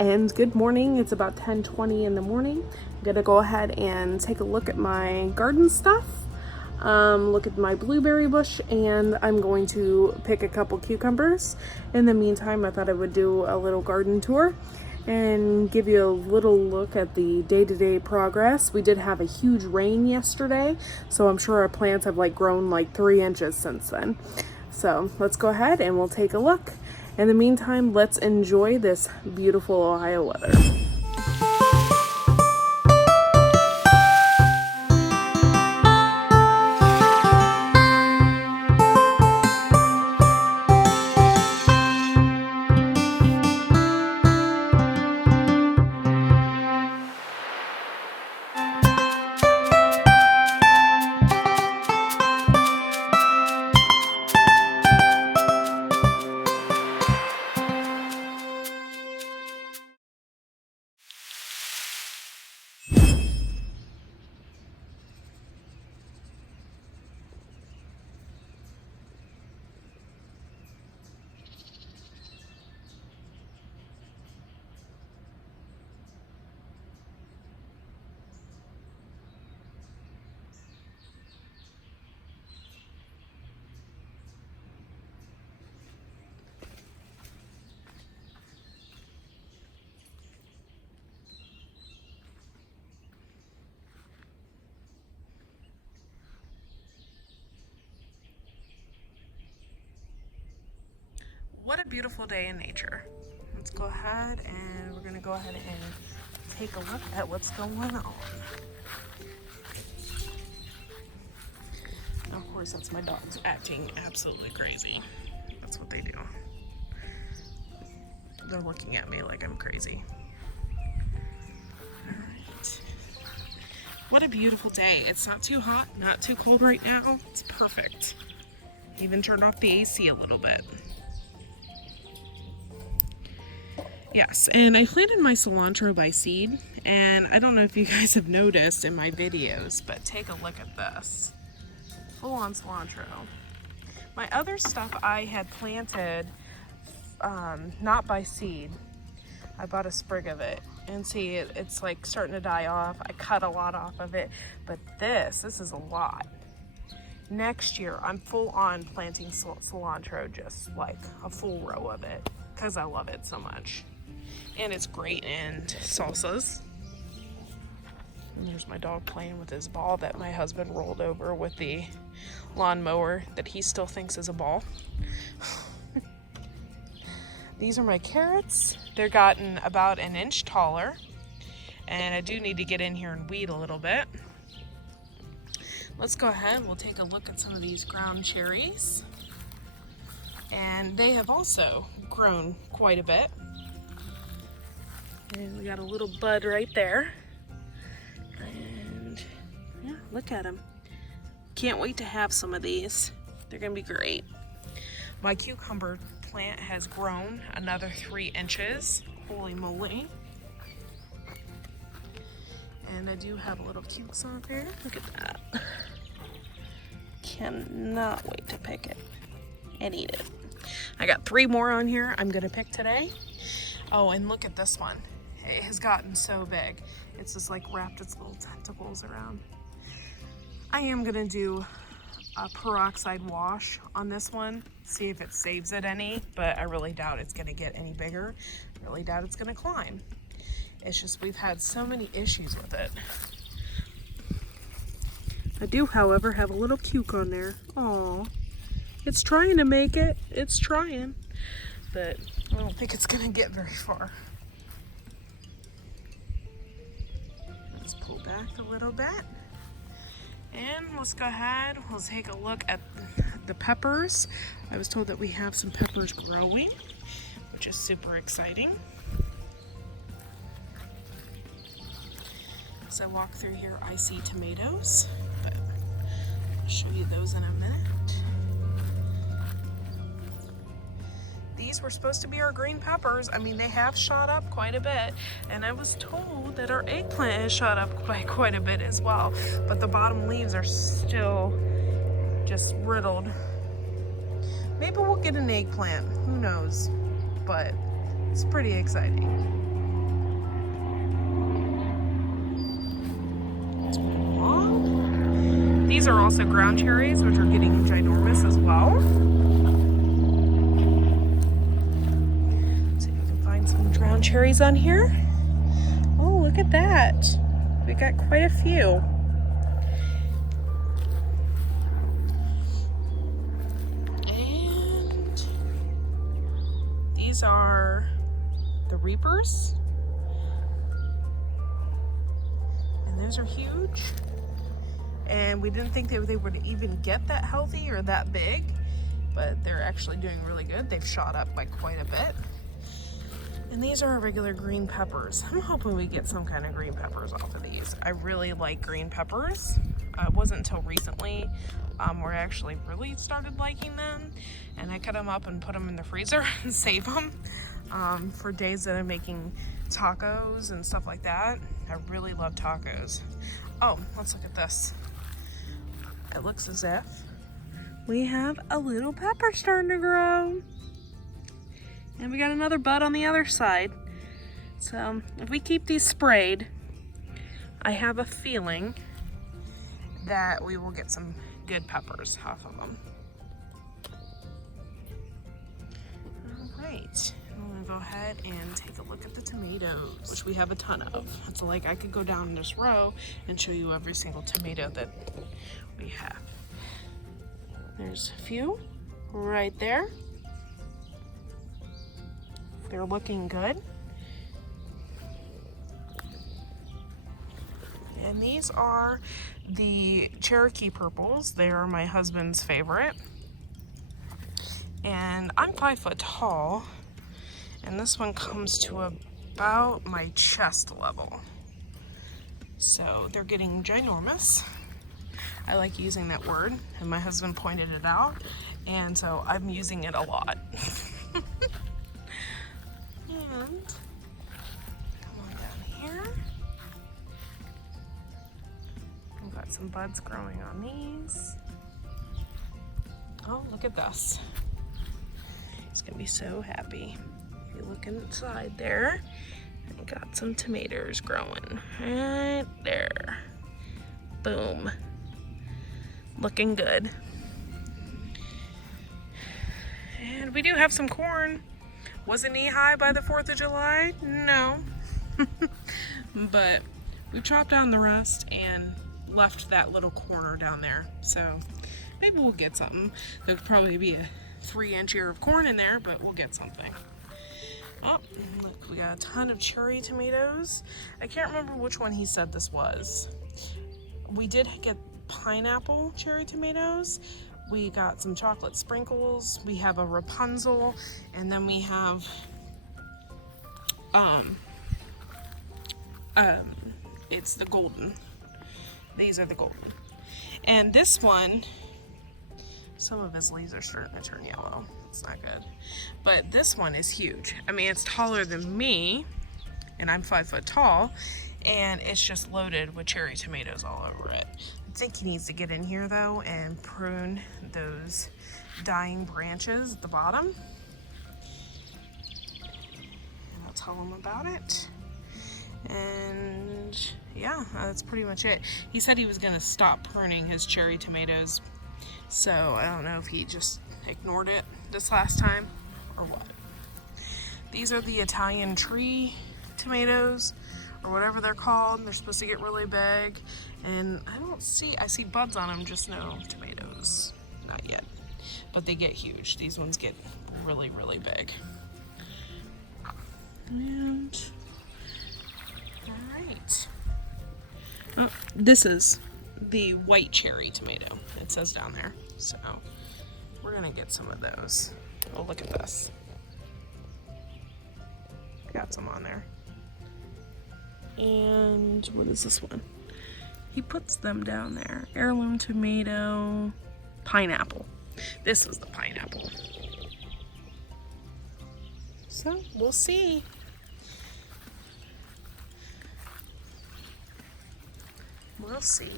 and good morning. It's about 10:20 in the morning. I'm gonna go ahead and take a look at my garden stuff, look at my blueberry bush, and I'm going to pick a couple cucumbers. In the meantime, I thought I would do a little garden tour and give you a little look at the day-to-day progress. We did have a huge rain yesterday, so I'm sure our plants have grown 3 inches since then. So let's go ahead and we'll take a look. In the meantime, let's enjoy this beautiful Ohio weather. What a beautiful day in nature. Let's go ahead and we're gonna go ahead and take a look at what's going on. Now, of course, that's my dogs acting absolutely crazy. That's what they do. They're looking at me like I'm crazy. All right. What a beautiful day. It's not too hot, not too cold right now. It's perfect. Even turned off the AC a little bit. Yes, and I planted my cilantro by seed, and I don't know if you guys have noticed in my videos, but take a look at this. Full on cilantro. My other stuff I had planted, not by seed. I bought a sprig of it, and see, it's starting to die off. I cut a lot off of it, but this is a lot. Next year, I'm full on planting cilantro, just a full row of it, because I love it so much. And it's great in salsas. And there's my dog playing with his ball that my husband rolled over with the lawnmower that he still thinks is a ball. These are my carrots. They're gotten about an inch taller. And I do need to get in here and weed a little bit. Let's go ahead. We'll take a look at some of these ground cherries. And they have also grown quite a bit. And we got a little bud right there. And yeah, look at them. Can't wait to have some of these. They're gonna be great. My cucumber plant has grown another 3 inches. Holy moly. And I do have a little cukes on there. Look at that. Cannot wait to pick it and eat it. I got 3 more on here I'm gonna pick today. Oh, and look at this one. It has gotten so big. It's just wrapped its little tentacles around. I am gonna do a peroxide wash on this one, see if it saves it any, but I really doubt it's gonna get any bigger. I really doubt it's gonna climb. It's just we've had so many issues with it. I do, however, have a little cuke on there. Aww. It's trying to make it. It's trying. But I don't think it's gonna get very far. Let's pull back a little bit. And let's go ahead. We'll take a look at the peppers. I was told that we have some peppers growing, which is super exciting. As I walk through here, I see tomatoes, but I'll show you those in a minute. These were supposed to be our green peppers. I mean, they have shot up quite a bit, and I was told that our eggplant has shot up quite a bit as well, but the bottom leaves are still just riddled. Maybe we'll get an eggplant, who knows, but it's pretty exciting. Let's move along. These are also ground cherries, which are getting ginormous as well. Let's see if we can find some ground cherries on here. Oh, look at that. We got quite a few. And these are the Reapers. And those are huge. And we didn't think they would even get that healthy or that big, but they're actually doing really good. They've shot up by quite a bit. And these are our regular green peppers. I'm hoping we get some kind of green peppers off of these. I really like green peppers. It wasn't until recently where I actually really started liking them. And I cut them up and put them in the freezer and save them for days that I'm making tacos and stuff like that. I really love tacos. Oh, let's look at this. It looks as if we have a little pepper starting to grow. And we got another bud on the other side. So if we keep these sprayed, I have a feeling that we will get some good peppers off of them. All right, I'm gonna go ahead and take a look at the tomatoes, which we have a ton of. It's like I could go down this row and show you every single tomato that we have. There's a few right there. They're looking good. And these are the Cherokee purples. They are my husband's favorite. And I'm 5 foot tall, and this one comes to about my chest level. So they're getting ginormous. I like using that word, and my husband pointed it out, and so I'm using it a lot. And come on down here. We've got some buds growing on these. Oh, look at this. He's gonna be so happy. If you look inside there, I got some tomatoes growing right there. Boom. Looking good. And we do have some corn. Was it knee high by the 4th of July? No. But we chopped down the rest and left that little corner down there. So maybe we'll get something. There'd probably be a 3-inch ear of corn in there, but we'll get something. Oh, look, we got a ton of cherry tomatoes. I can't remember which one he said this was. We did get pineapple cherry tomatoes. We got some chocolate sprinkles. We have a Rapunzel, and then we have it's the golden. These are the golden. And this one, some of his leaves are starting to turn yellow. It's not good. But this one is huge. I mean, it's taller than me, and I'm 5 foot tall, and it's just loaded with cherry tomatoes all over it. I think he needs to get in here though and prune those dying branches at the bottom. And I'll tell him about it. And yeah, that's pretty much it. He said he was gonna stop pruning his cherry tomatoes. So I don't know if he just ignored it this last time or what. These are the Italian tree tomatoes, or whatever they're called. They're supposed to get really big, and I see buds on them, just no tomatoes, not yet, but they get huge. These ones get really, really big. And all right, oh, this is the white cherry tomato, it says down there, so we're gonna get some of those. Oh, look at this, got some on there. And what is this one? He puts them down there. Heirloom tomato, pineapple. This was the pineapple. So we'll see. We'll see.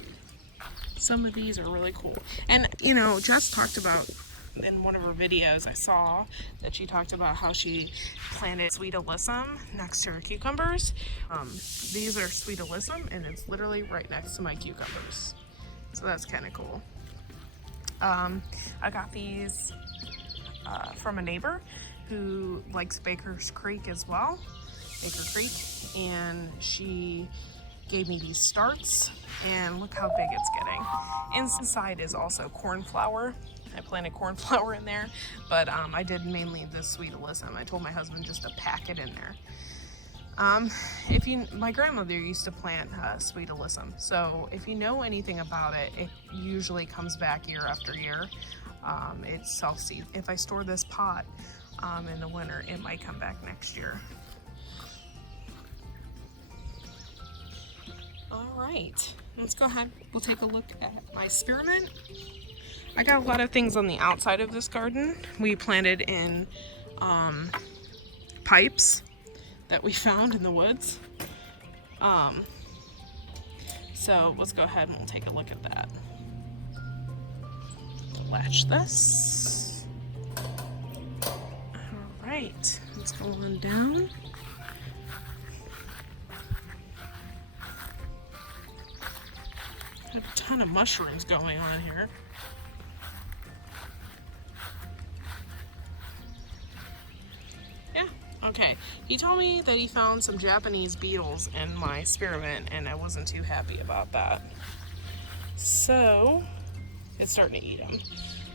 Some of these are really cool. And you know, Jess talked about in one of her videos I saw that she talked about how she planted sweet alyssum next to her cucumbers. These are sweet alyssum and it's literally right next to my cucumbers. So that's kind of cool. I got these from a neighbor who likes Baker's Creek as well, Baker Creek, and she gave me these starts, and look how big it's getting. Inside is also cornflower. I planted cornflower in there, but I did mainly the sweet alyssum. I told my husband just to pack it in there. My grandmother used to plant sweet alyssum, so if you know anything about it, it usually comes back year after year. It's self-seed. If I store this pot in the winter, it might come back next year. All right, let's go ahead. We'll take a look at my spearmint. I got a lot of things on the outside of this garden. We planted in pipes that we found in the woods. So let's go ahead and we'll take a look at that. Latch this. All right, let's go on down. A ton of mushrooms going on here. Yeah, okay. He told me that he found some Japanese beetles in my spearmint and I wasn't too happy about that. So, it's starting to eat them.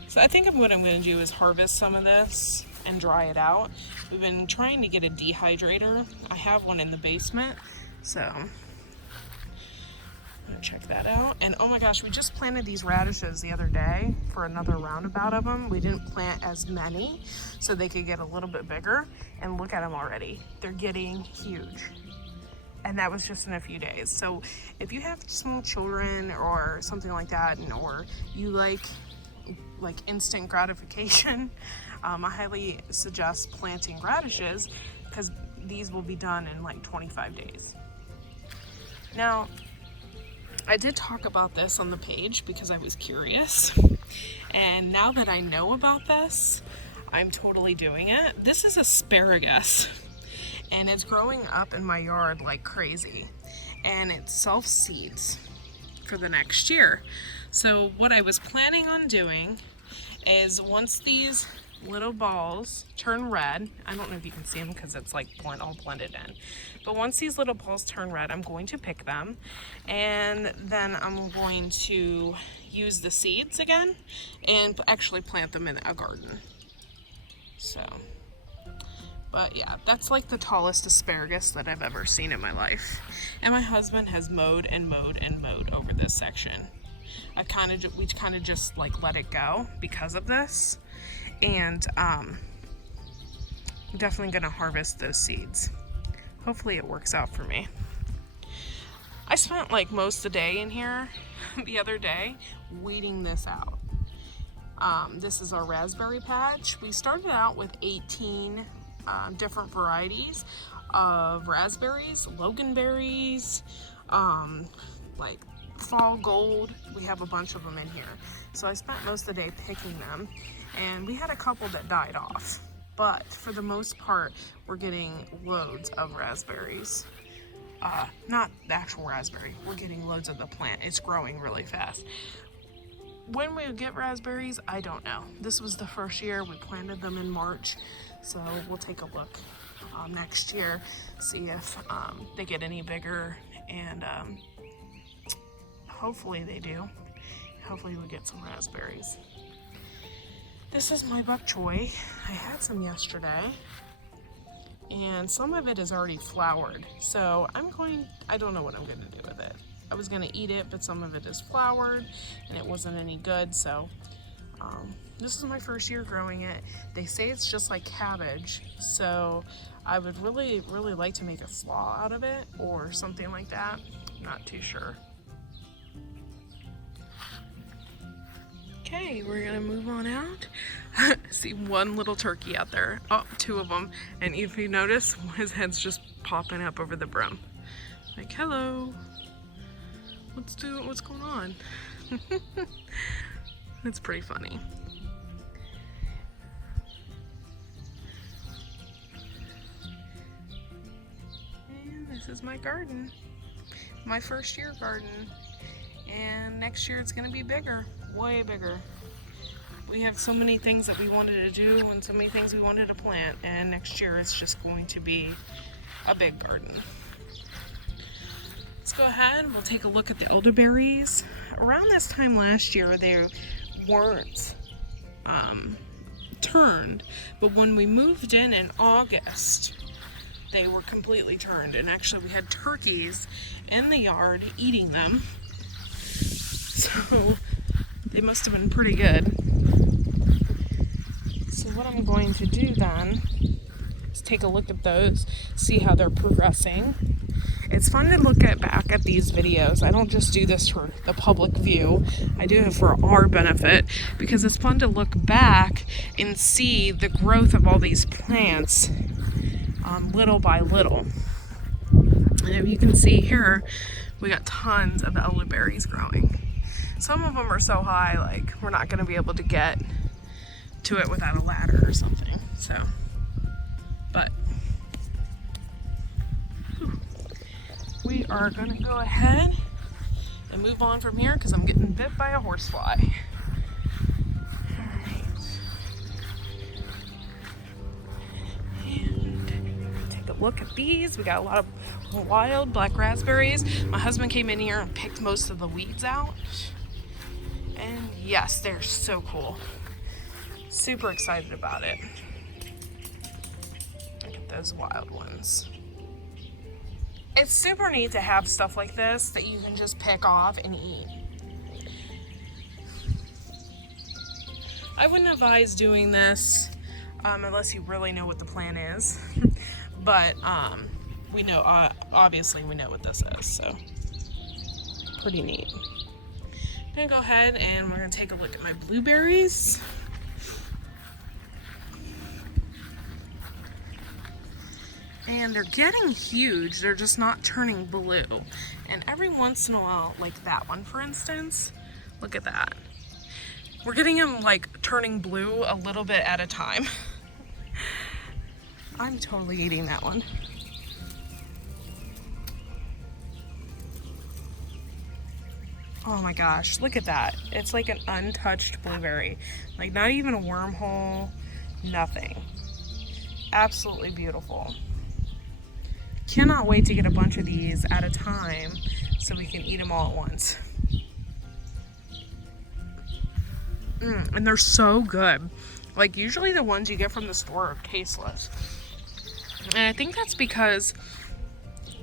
So I think what I'm going to do is harvest some of this and dry it out. We've been trying to get a dehydrator. I have one in the basement, so check that out. And oh my gosh, we just planted these radishes the other day for another roundabout of them. We didn't plant as many so they could get a little bit bigger, and look at them already. They're getting huge, and that was just in a few days. So if you have small children or something like that, or you like instant gratification, I highly suggest planting radishes because these will be done in like 25 days. Now, I did talk about this on the page because I was curious, and now that I know about this, I'm totally doing it. This is asparagus, and it's growing up in my yard like crazy, and it self-seeds for the next year. So what I was planning on doing is once these little balls turn red, I don't know if you can see them because it's like all blended in, but once these little balls turn red, I'm going to pick them, and then I'm going to use the seeds again and actually plant them in a garden. So, but yeah, that's like the tallest asparagus that I've ever seen in my life, and my husband has mowed and mowed and mowed over this section. We kind of just like let it go because of this. And I'm definitely gonna harvest those seeds. Hopefully it works out for me. I spent like most of the day in here the other day weeding this out. This is our raspberry patch. We started out with 18 different varieties of raspberries, loganberries, like fall gold. We have a bunch of them in here. So I spent most of the day picking them, and we had a couple that died off, but for the most part we're getting loads of raspberries. Not the actual raspberry, we're getting loads of the plant. It's growing really fast. When we get raspberries, I don't know. This was the first year. We planted them in March, so we'll take a look next year, see if they get any bigger, and hopefully they do. Hopefully we get some raspberries. This is my bok choy. I had some yesterday, and some of it is already flowered. So I don't know what I'm gonna do with it. I was gonna eat it, but some of it is flowered and it wasn't any good. So this is my first year growing it. They say it's just like cabbage. So I would really, really like to make a slaw out of it or something like that. I'm not too sure. Okay, we're gonna move on out. See one little turkey out there. Oh, two of them. And if you notice, his head's just popping up over the brim. Like, hello. What's going on? It's pretty funny. this is my garden. My first year garden. And next year it's gonna be bigger, way bigger. We have so many things that we wanted to do and so many things we wanted to plant, and next year it's just going to be a big garden. Let's go ahead and we'll take a look at the elderberries. Around this time last year they weren't turned, but when we moved in August, they were completely turned, and actually we had turkeys in the yard eating them. So they must have been pretty good. So what I'm going to do then is take a look at those, see how they're progressing. It's fun to look back at these videos. I don't just do this for the public view. I do it for our benefit because it's fun to look back and see the growth of all these plants little by little. And if you can see here, we got tons of elderberries growing. Some of them are so high, like we're not going to be able to get to it without a ladder or something. So, but we are going to go ahead and move on from here because I'm getting bit by a horsefly. And take a look at these. We got a lot of wild black raspberries. My husband came in here and picked most of the weeds out. And yes, they're so cool. Super excited about it. Look at those wild ones. It's super neat to have stuff like this that you can just pick off and eat. I wouldn't advise doing this unless you really know what the plan is. But we know, obviously we know what this is, so pretty neat. I'm gonna go ahead and we're gonna take a look at my blueberries. And they're getting huge, they're just not turning blue. And every once in a while, like that one for instance, look at that. We're getting them like turning blue a little bit at a time. I'm totally eating that one. Oh my gosh, look at that. It's like an untouched blueberry. Like not even a wormhole, nothing. Absolutely beautiful. Cannot wait to get a bunch of these at a time so we can eat them all at once. And they're so good. Like usually the ones you get from the store are tasteless. And I think that's because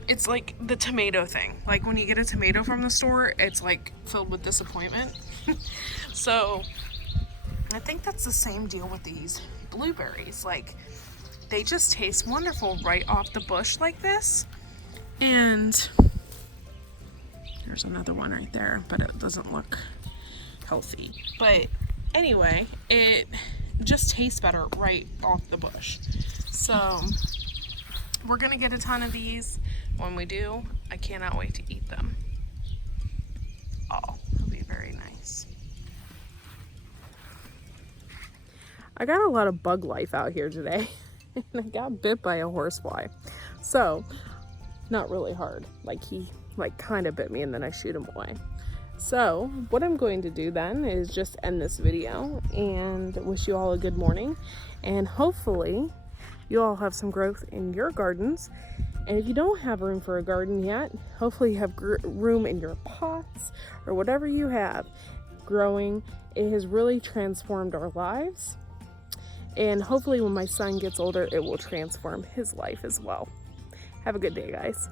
it's like the tomato thing. Like when you get a tomato from the store, it's like filled with disappointment. So I think that's the same deal with these blueberries. Like they just taste wonderful right off the bush like this. And there's another one right there, but it doesn't look healthy. But anyway, it just tastes better right off the bush. So we're gonna get a ton of these. When we do, I cannot wait to eat them. Oh, it'll be very nice. I got a lot of bug life out here today. And I got bit by a horsefly. So, not really hard. Like he kind of bit me and then I shoot him away. So, what I'm going to do then is just end this video and wish you all a good morning. And hopefully, you all have some growth in your gardens. And if you don't have room for a garden yet, hopefully you have room in your pots or whatever you have growing. It has really transformed our lives. And hopefully when my son gets older, it will transform his life as well. Have a good day, guys.